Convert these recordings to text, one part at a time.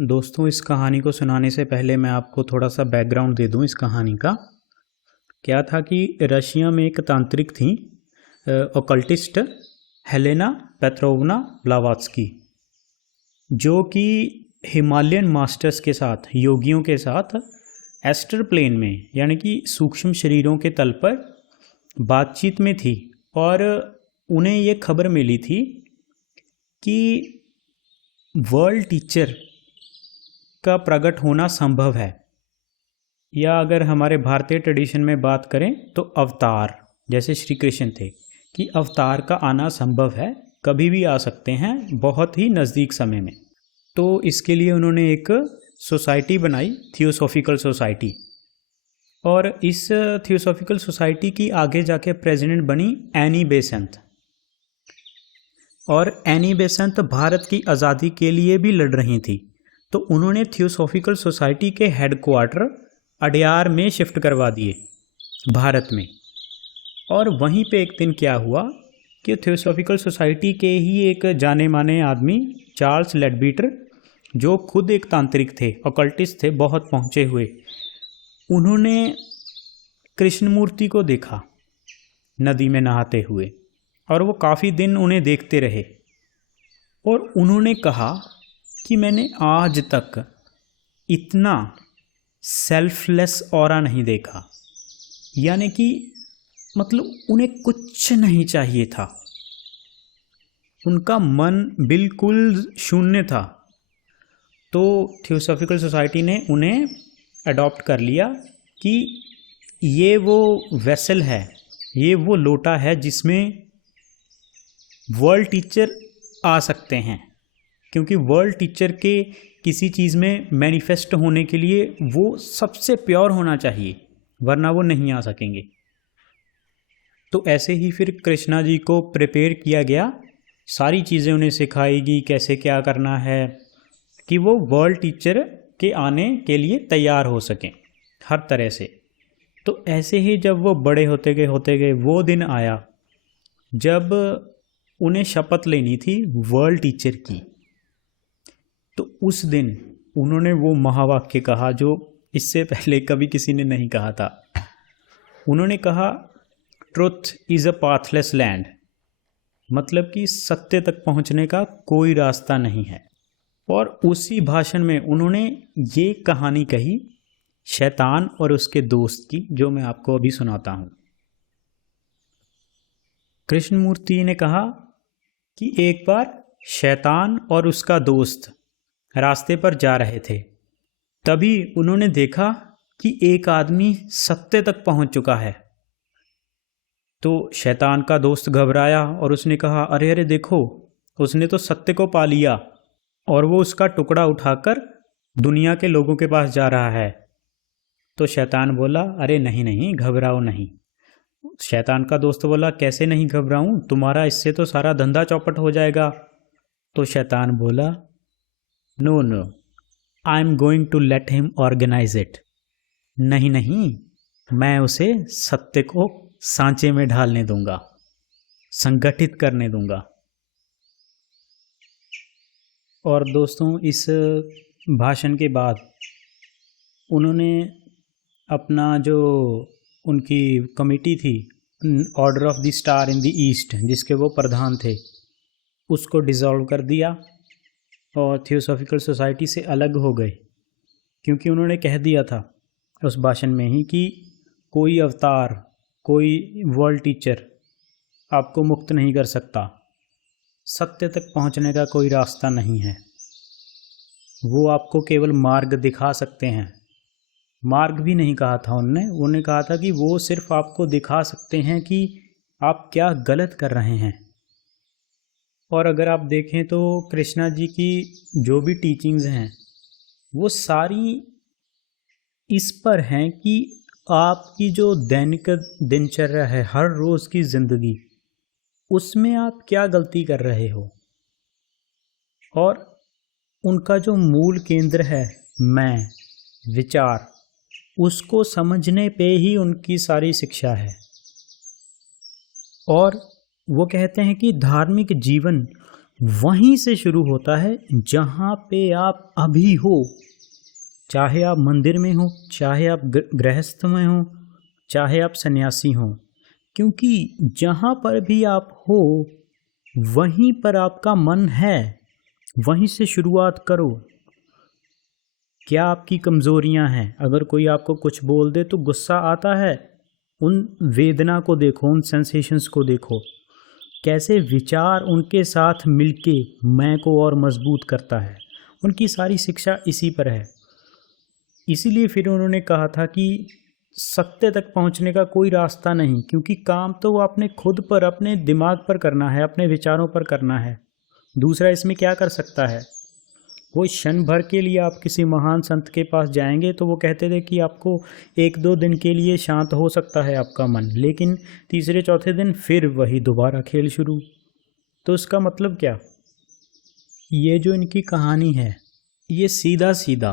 दोस्तों, इस कहानी को सुनाने से पहले मैं आपको थोड़ा सा बैकग्राउंड दे दूं इस कहानी का। क्या था कि रशिया में एक तांत्रिक थी, ओकल्टिस्ट, हेलेना पेट्रोवना ब्लावात्स्की, जो कि हिमालयन मास्टर्स के साथ, योगियों के साथ एस्टर प्लेन में यानी कि सूक्ष्म शरीरों के तल पर बातचीत में थी। और उन्हें ये खबर मिली थी कि वर्ल्ड टीचर का प्रकट होना संभव है, या अगर हमारे भारतीय ट्रेडिशन में बात करें तो अवतार, जैसे श्री कृष्ण थे, कि अवतार का आना संभव है, कभी भी आ सकते हैं, बहुत ही नज़दीक समय में। तो इसके लिए उन्होंने एक सोसाइटी बनाई, थियोसॉफिकल सोसाइटी। और इस थियोसॉफिकल सोसाइटी की आगे जाके प्रेसिडेंट बनी एनी बेसेंट। और एनी बेसेंट भारत की आज़ादी के लिए भी लड़ रही थी, तो उन्होंने थियोसॉफिकल सोसाइटी के हेडक्वार्टर अडयार में शिफ्ट करवा दिए, भारत में। और वहीं पे एक दिन क्या हुआ कि थियोसॉफिकल सोसाइटी के ही एक जाने माने आदमी, चार्ल्स लेडबीटर, जो खुद एक तांत्रिक थे, ऑकल्टिस्ट थे, बहुत पहुँचे हुए, उन्होंने कृष्णमूर्ति को देखा नदी में नहाते हुए, और वो काफ़ी दिन उन्हें देखते रहे। और उन्होंने कहा कि मैंने आज तक इतना सेल्फलेस ऑरा नहीं देखा। यानी कि मतलब उन्हें कुछ नहीं चाहिए था, उनका मन बिल्कुल शून्य था। तो थियोसॉफिकल सोसाइटी ने उन्हें अडॉप्ट कर लिया कि ये वो वेसल है, ये वो लोटा है जिसमें वर्ल्ड टीचर आ सकते हैं। क्योंकि वर्ल्ड टीचर के किसी चीज़ में मैनिफेस्ट होने के लिए वो सबसे प्योर होना चाहिए, वरना वो नहीं आ सकेंगे। तो ऐसे ही फिर कृष्णा जी को प्रिपेयर किया गया, सारी चीज़ें उन्हें सिखाएगी कैसे क्या करना है, कि वो वर्ल्ड टीचर के आने के लिए तैयार हो सकें हर तरह से। तो ऐसे ही जब वो बड़े होते गए वो दिन आया जब उन्हें शपथ लेनी थी वर्ल्ड टीचर की। तो उस दिन उन्होंने वो महावाक्य कहा जो इससे पहले कभी किसी ने नहीं कहा था। उन्होंने कहा, truth is a pathless land, मतलब कि सत्य तक पहुंचने का कोई रास्ता नहीं है। और उसी भाषण में उन्होंने ये कहानी कही शैतान और उसके दोस्त की, जो मैं आपको अभी सुनाता हूँ। कृष्णमूर्ति ने कहा कि एक बार शैतान और उसका दोस्त रास्ते पर जा रहे थे। तभी उन्होंने देखा कि एक आदमी सत्य तक पहुंच चुका है। तो शैतान का दोस्त घबराया और उसने कहा, अरे अरे देखो, उसने तो सत्य को पा लिया और वो उसका टुकड़ा उठाकर दुनिया के लोगों के पास जा रहा है। तो शैतान बोला, अरे नहीं नहीं, घबराओ नहीं। शैतान का दोस्त बोला, कैसे नहीं घबराऊं, तुम्हारा इससे तो सारा धंधा चौपट हो जाएगा। तो शैतान बोला, no no, I am going to let him organise it. नहीं नहीं, मैं उसे सत्य को सांचे में ढालने दूंगा, संगठित करने दूंगा। और दोस्तों, इस भाषण के बाद उन्होंने अपना जो उनकी कमेटी थी, order of the star in the east, जिसके वो प्रधान थे, उसको डिसॉल्व कर दिया और थियोसॉफिकल सोसाइटी से अलग हो गए। क्योंकि उन्होंने कह दिया था उस भाषण में ही कि कोई अवतार, कोई वर्ल्ड टीचर आपको मुक्त नहीं कर सकता, सत्य तक पहुंचने का कोई रास्ता नहीं है, वो आपको केवल मार्ग दिखा सकते हैं। मार्ग भी नहीं कहा था उन्होंने कहा था कि वो सिर्फ आपको दिखा सकते हैं कि आप क्या गलत कर रहे हैं। और अगर आप देखें तो कृष्णा जी की जो भी टीचिंग्स हैं वो सारी इस पर हैं कि आपकी जो दैनिक दिनचर्या है, हर रोज़ की ज़िंदगी, उसमें आप क्या गलती कर रहे हो। और उनका जो मूल केंद्र है, मैं, विचार, उसको समझने पे ही उनकी सारी शिक्षा है। और वो कहते हैं कि धार्मिक जीवन वहीं से शुरू होता है जहाँ पे आप अभी हो, चाहे आप मंदिर में हो, चाहे आप गृहस्थ में हो, चाहे आप सन्यासी हो, क्योंकि जहाँ पर भी आप हो वहीं पर आपका मन है। वहीं से शुरुआत करो। क्या आपकी कमज़ोरियाँ हैं? अगर कोई आपको कुछ बोल दे तो गुस्सा आता है, उन वेदना को देखो, उन सेंसेशंस को देखो, कैसे विचार उनके साथ मिलके मैं को और मजबूत करता है। उनकी सारी शिक्षा इसी पर है। इसीलिए फिर उन्होंने कहा था कि सत्य तक पहुंचने का कोई रास्ता नहीं, क्योंकि काम तो वो अपने खुद पर, अपने दिमाग पर करना है, अपने विचारों पर करना है। दूसरा इसमें क्या कर सकता है? वो क्षण भर के लिए आप किसी महान संत के पास जाएंगे तो वो कहते थे कि आपको 1-2 दिन के लिए शांत हो सकता है आपका मन, लेकिन तीसरे चौथे दिन फिर वही दोबारा खेल शुरू। तो इसका मतलब क्या? ये जो इनकी कहानी है ये सीधा सीधा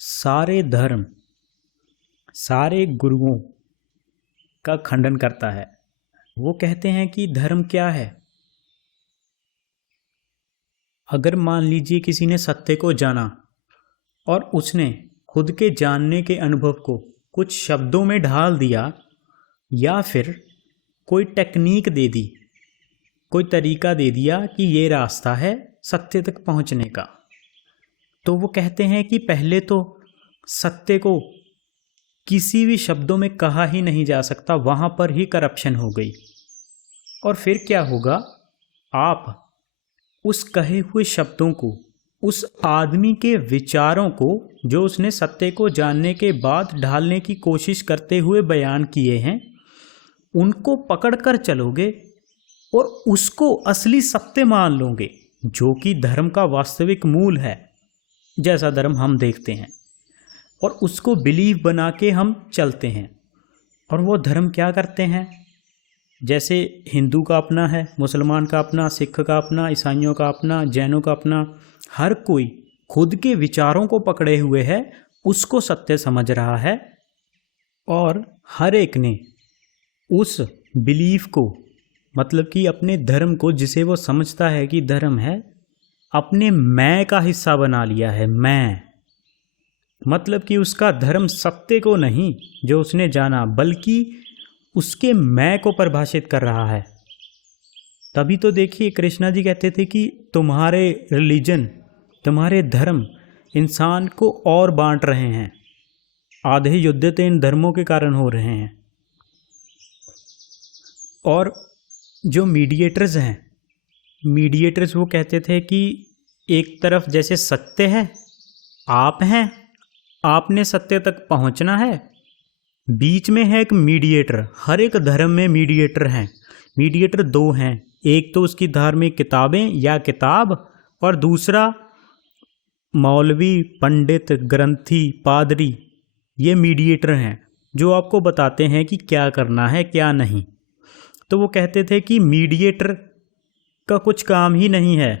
सारे धर्म, सारे गुरुओं का खंडन करता है। वो कहते हैं कि धर्म क्या है? अगर मान लीजिए किसी ने सत्य को जाना और उसने खुद के जानने के अनुभव को कुछ शब्दों में ढाल दिया, या फिर कोई टेक्निक दे दी, कोई तरीका दे दिया कि ये रास्ता है सत्य तक पहुंचने का, तो वो कहते हैं कि पहले तो सत्य को किसी भी शब्दों में कहा ही नहीं जा सकता, वहां पर ही करप्शन हो गई। और फिर क्या होगा? आप उस कहे हुए शब्दों को, उस आदमी के विचारों को जो उसने सत्य को जानने के बाद ढालने की कोशिश करते हुए बयान किए हैं, उनको पकड़कर चलोगे और उसको असली सत्य मान लोगे, जो कि धर्म का वास्तविक मूल है, जैसा धर्म हम देखते हैं, और उसको बिलीव बना के हम चलते हैं। और वो धर्म क्या करते हैं? जैसे हिंदू का अपना है, मुसलमान का अपना, सिख का अपना, ईसाइयों का अपना, जैनों का अपना, हर कोई खुद के विचारों को पकड़े हुए है, उसको सत्य समझ रहा है, और हर एक ने उस बिलीफ को, मतलब कि अपने धर्म को, जिसे वो समझता है कि धर्म है, अपने मैं का हिस्सा बना लिया है। मैं मतलब कि उसका धर्म सत्य को नहीं जो उसने जाना, बल्कि उसके मैं को परिभाषित कर रहा है। तभी तो देखिए कृष्णा जी कहते थे कि तुम्हारे रिलीजन, तुम्हारे धर्म इंसान को और बांट रहे हैं, आधे युद्ध तो इन धर्मों के कारण हो रहे हैं। और जो मीडिएटर्स हैं, मीडिएटर्स वो कहते थे कि एक तरफ जैसे सत्य है, आप हैं, आपने सत्य तक पहुंचना है, बीच में है एक मीडिएटर। हर एक धर्म में मीडिएटर हैं। मीडिएटर 2 हैं, एक तो उसकी धार्मिक किताबें या किताब, और दूसरा मौलवी, पंडित, ग्रंथी, पादरी। ये मीडिएटर हैं जो आपको बताते हैं कि क्या करना है क्या नहीं। तो वो कहते थे कि मीडिएटर का कुछ काम ही नहीं है,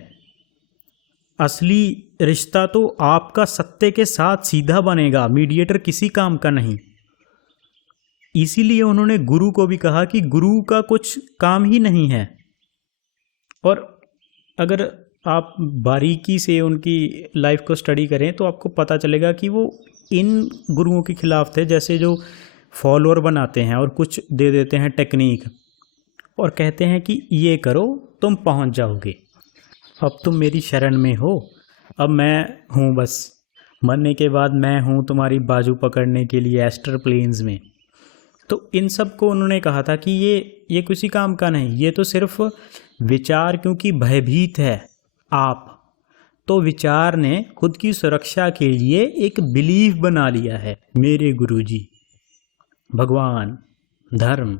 असली रिश्ता तो आपका सत्य के साथ सीधा बनेगा, मीडिएटर किसी काम का नहीं। इसीलिए उन्होंने गुरु को भी कहा कि गुरु का कुछ काम ही नहीं है। और अगर आप बारीकी से उनकी लाइफ को स्टडी करें तो आपको पता चलेगा कि वो इन गुरुओं के खिलाफ थे, जैसे जो फॉलोअर बनाते हैं और कुछ दे देते हैं टेक्निक और कहते हैं कि ये करो तुम पहुंच जाओगे, अब तुम मेरी शरण में हो, अब मैं हूँ, बस मरने के बाद मैं हूँ तुम्हारी बाजू पकड़ने के लिए एस्टर प्लेन्स में। तो इन सब को उन्होंने कहा था कि ये किसी काम का नहीं, ये तो सिर्फ विचार, क्योंकि भयभीत है आप, तो विचार ने खुद की सुरक्षा के लिए एक बिलीफ बना लिया है, मेरे गुरुजी, भगवान, धर्म।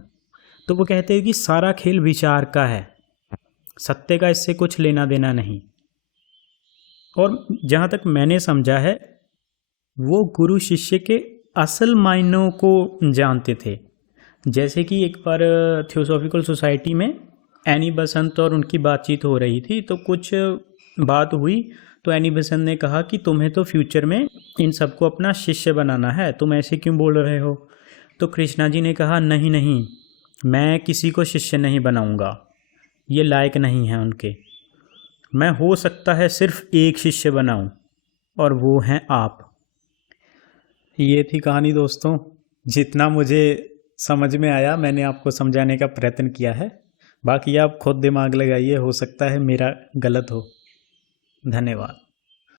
तो वो कहते हैं कि सारा खेल विचार का है, सत्य का इससे कुछ लेना देना नहीं। और जहाँ तक मैंने समझा है, वो गुरु शिष्य के असल मायनों को जानते थे। जैसे कि एक बार थियोसॉफिकल सोसाइटी में एनी बसंत और उनकी बातचीत हो रही थी, तो कुछ बात हुई, तो एनी बसंत ने कहा कि तुम्हें तो फ्यूचर में इन सबको अपना शिष्य बनाना है, तुम ऐसे क्यों बोल रहे हो? तो कृष्णा जी ने कहा नहीं नहीं, मैं किसी को शिष्य नहीं बनाऊंगा, ये लायक नहीं है उनके। मैं हो सकता है सिर्फ एक शिष्य बनाऊं, और वो हैं आप। ये थी कहानी दोस्तों। जितना मुझे समझ में आया मैंने आपको समझाने का प्रयत्न किया है। बाकी आप खुद दिमाग लगाइए, हो सकता है मेरा गलत हो। धन्यवाद।